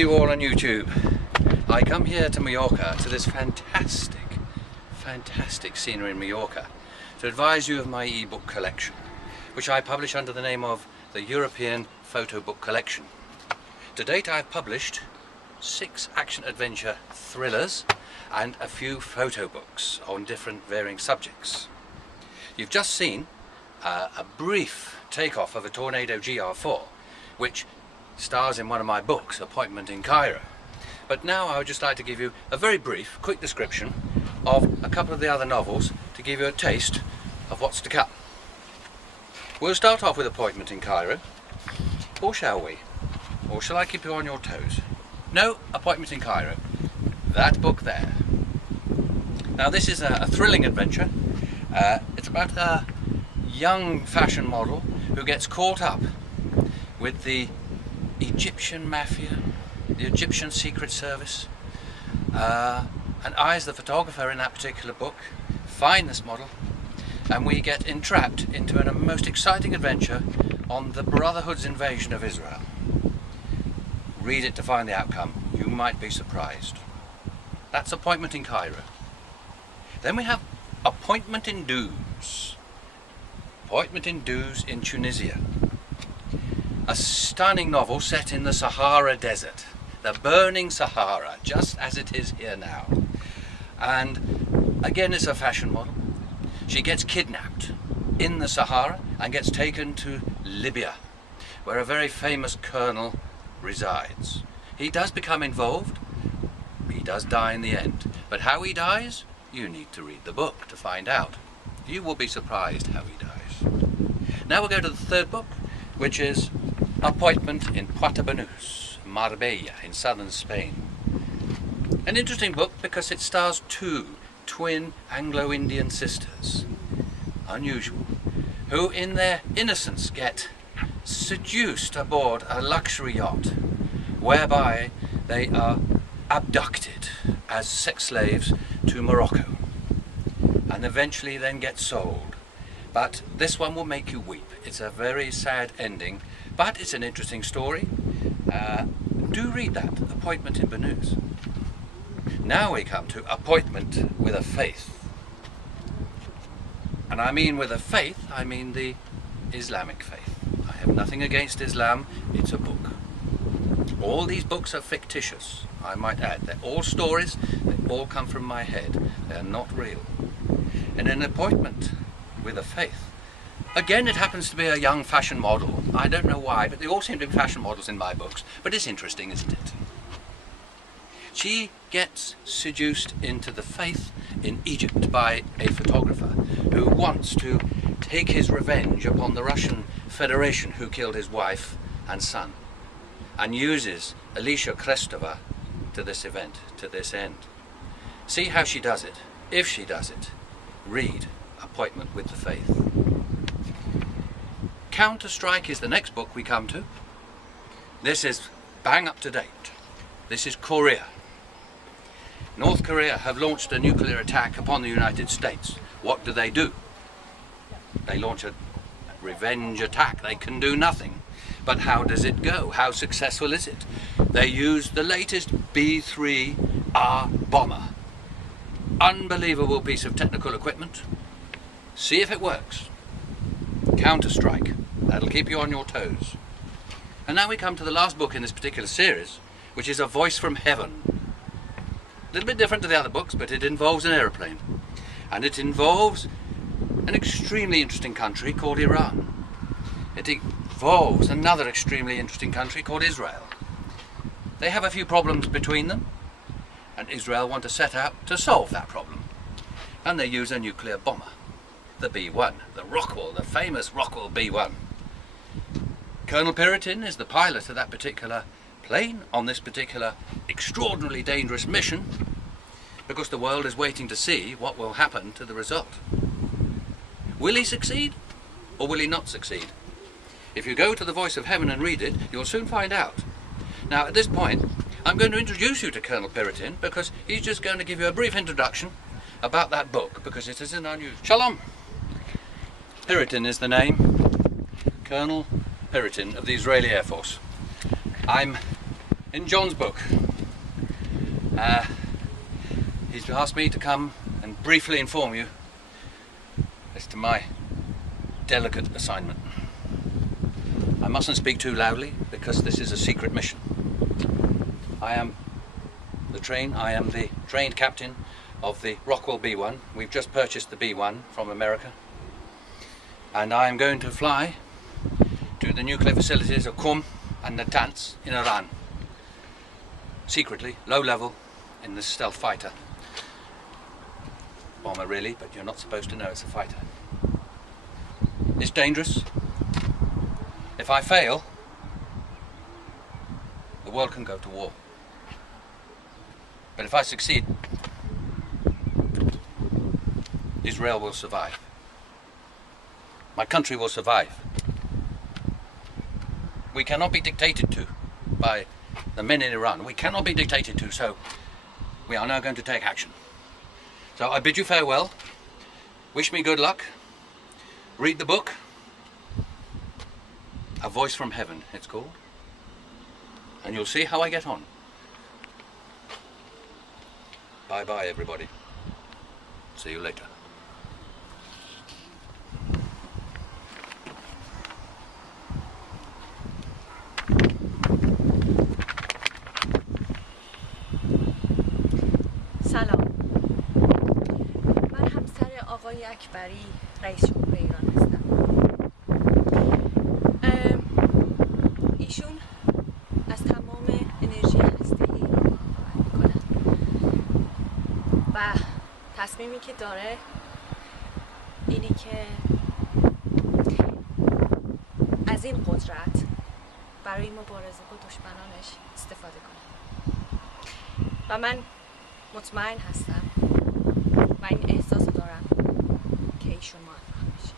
see you all on YouTube. I come here to Mallorca, to this fantastic scenery in Mallorca, to advise you of my e-book collection, which I publish under the name of the European Photo Book Collection. To date I've published 6 action-adventure thrillers and a few photo books on different varying subjects. You've just seen a brief takeoff of a Tornado GR4, which stars in one of my books, Appointment in Cairo. But now I would just like to give you a very brief, quick description of a couple of the other novels to give you a taste of what's to come. We'll start off with Appointment in Cairo, or shall we? Or shall I keep you on your toes? No, Appointment in Cairo. That book there. Now this is a thrilling adventure. It's about a young fashion model who gets caught up with the Egyptian mafia, the Egyptian Secret Service, and I, as the photographer in that particular book, find this model, and we get entrapped into a most exciting adventure on the Brotherhood's invasion of Israel. Read it to find the outcome. You might be surprised. That's Appointment in Cairo. Then we have Appointment in Douz. Appointment in Douz in Tunisia. A stunning novel set in the Sahara Desert, the burning Sahara, just as it is here now. And again, it's a fashion model. She gets kidnapped in the Sahara and gets taken to Libya, where a very famous colonel resides. He does become involved. He does die in the end. But how he dies, you need to read the book to find out. You will be surprised how he dies. Now we'll go to the third book, which is Appointment in Puerto Banús, Marbella, in southern Spain. An interesting book because it stars 2 twin Anglo-Indian sisters, unusual, who in their innocence get seduced aboard a luxury yacht, whereby they are abducted as sex slaves to Morocco, and eventually then get sold. But this one will make you weep. It's a very sad ending, but it's an interesting story. Do read that, Appointment in Banús. Now we come to Appointment with a Faith. And I mean with a faith, I mean the Islamic faith. I have nothing against Islam, it's a book. All these books are fictitious, I might add. They're all stories, they all come from my head. They're not real. And an Appointment with a Faith, again, it happens to be a young fashion model. I don't know why, but they all seem to be fashion models in my books. But it's interesting, isn't it? She gets seduced into the faith in Egypt by a photographer who wants to take his revenge upon the Russian Federation who killed his wife and son, and uses Alicia Krestova to this event, to this end. See how she does it. If she does it, read Appointment with the Faith. Counter-Strike is the next book we come to. This is bang up to date. This is Korea. North Korea have launched a nuclear attack upon the United States. What do? They launch a revenge attack. They can do nothing. But how does it go? How successful is it? They use the latest B-3R bomber. Unbelievable piece of technical equipment. See if it works. Counter-Strike. That'll keep you on your toes. And now we come to the last book in this particular series, which is A Voice from Heaven. A little bit different to the other books, but it involves an aeroplane. And it involves an extremely interesting country called Iran. It involves another extremely interesting country called Israel. They have a few problems between them, and Israel want to set out to solve that problem. And they use a nuclear bomber, the B-1, the Rockwell, the famous Rockwell B-1. Colonel Piritin is the pilot of that particular plane on this particular extraordinarily dangerous mission, because the world is waiting to see what will happen to the result. Will he succeed, or will he not succeed? If you go to The Voice of Heaven and read it, you'll soon find out. Now at this point, I'm going to introduce you to Colonel Piritin, because he's just going to give you a brief introduction about that book, because it is an unusual... Shalom! Piritin is the name. Colonel Piritin of the Israeli Air Force. I'm in John's book. He's asked me to come and briefly inform you as to my delicate assignment. I mustn't speak too loudly because this is a secret mission. I am the trained captain of the Rockwell B-1. We've just purchased the B-1 from America, and I am going to fly to the nuclear facilities of Qum and Natanz in Iran. Secretly, low level, in this stealth fighter. Bomber really, but you're not supposed to know it's a fighter. It's dangerous. If I fail, the world can go to war. But if I succeed, Israel will survive. My country will survive. We cannot be dictated to by the men in Iran. We cannot be dictated to, so we are now going to take action. So I bid you farewell. Wish me good luck. Read the book. A Voice from Heaven, it's called. And you'll see how I get on. Bye-bye, everybody. See you later. سلام، من همسر آقای اکبری رئیس جمهور ایران هستم. ایشون از تمام انرژی هسته‌ای حمایت میکنه و تصمیمی که داره اینی که از این قدرت برای مبارزه با دشمنانش استفاده کنه و من مطمئن هستم و این احساس رو دارم که ایشون موفق میشه.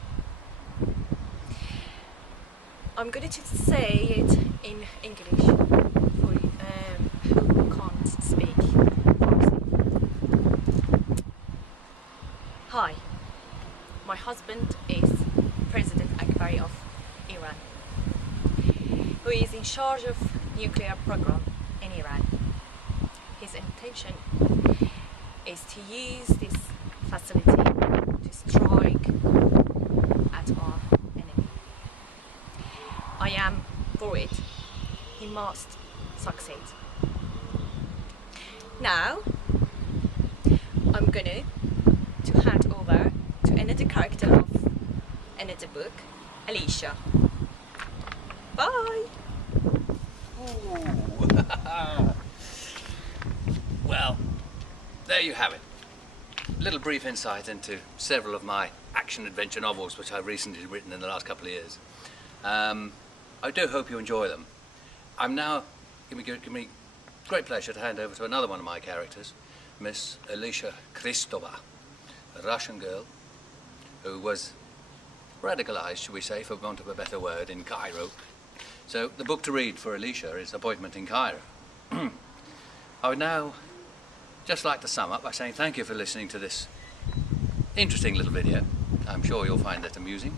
I'm going to say it in English for who can't speak Farsi. Hi, my husband is President Akbari of Iran, who is in charge of nuclear program in Iran. His intention is to use this facility to strike at our enemy. I am worried he must succeed. Now, I'm gonna to hand over to another character of another book, Alicia. Bye! Well, there you have it. A little brief insight into several of my action-adventure novels which I've recently written in the last couple of years. I do hope you enjoy them. I'm now, give me great pleasure to hand over to another one of my characters, Miss Alicia Kristova, a Russian girl who was radicalized, shall we say, for want of a better word, in Cairo. So the book to read for Alicia is Appointment in Cairo. I would now just like to sum up by saying thank you for listening to this interesting little video. I'm sure you'll find it amusing.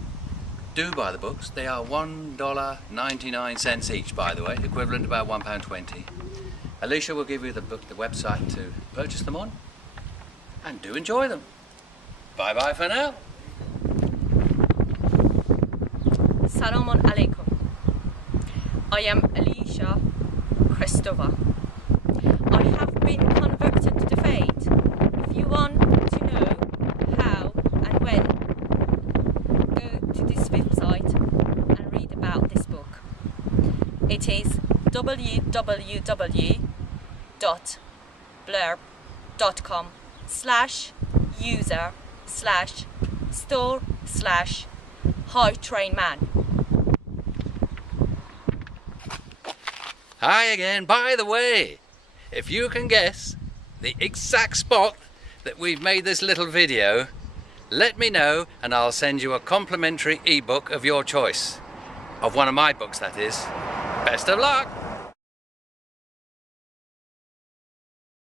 Do buy the books. They are $1.99 each, by the way, equivalent to about £1.20. Alicia will give you the website to purchase them on, and do enjoy them. Bye-bye for now. Salamun alaikum. I am Alicia Kristova. I have been converted to the faith. If you want to know how and when, go to this website and read about this book. It is www.blurb.com/user/store/hightrainman. Hi again. By the way, if you can guess the exact spot that we've made this little video, let me know and I'll send you a complimentary ebook of your choice. Of one of my books, that is. Best of luck!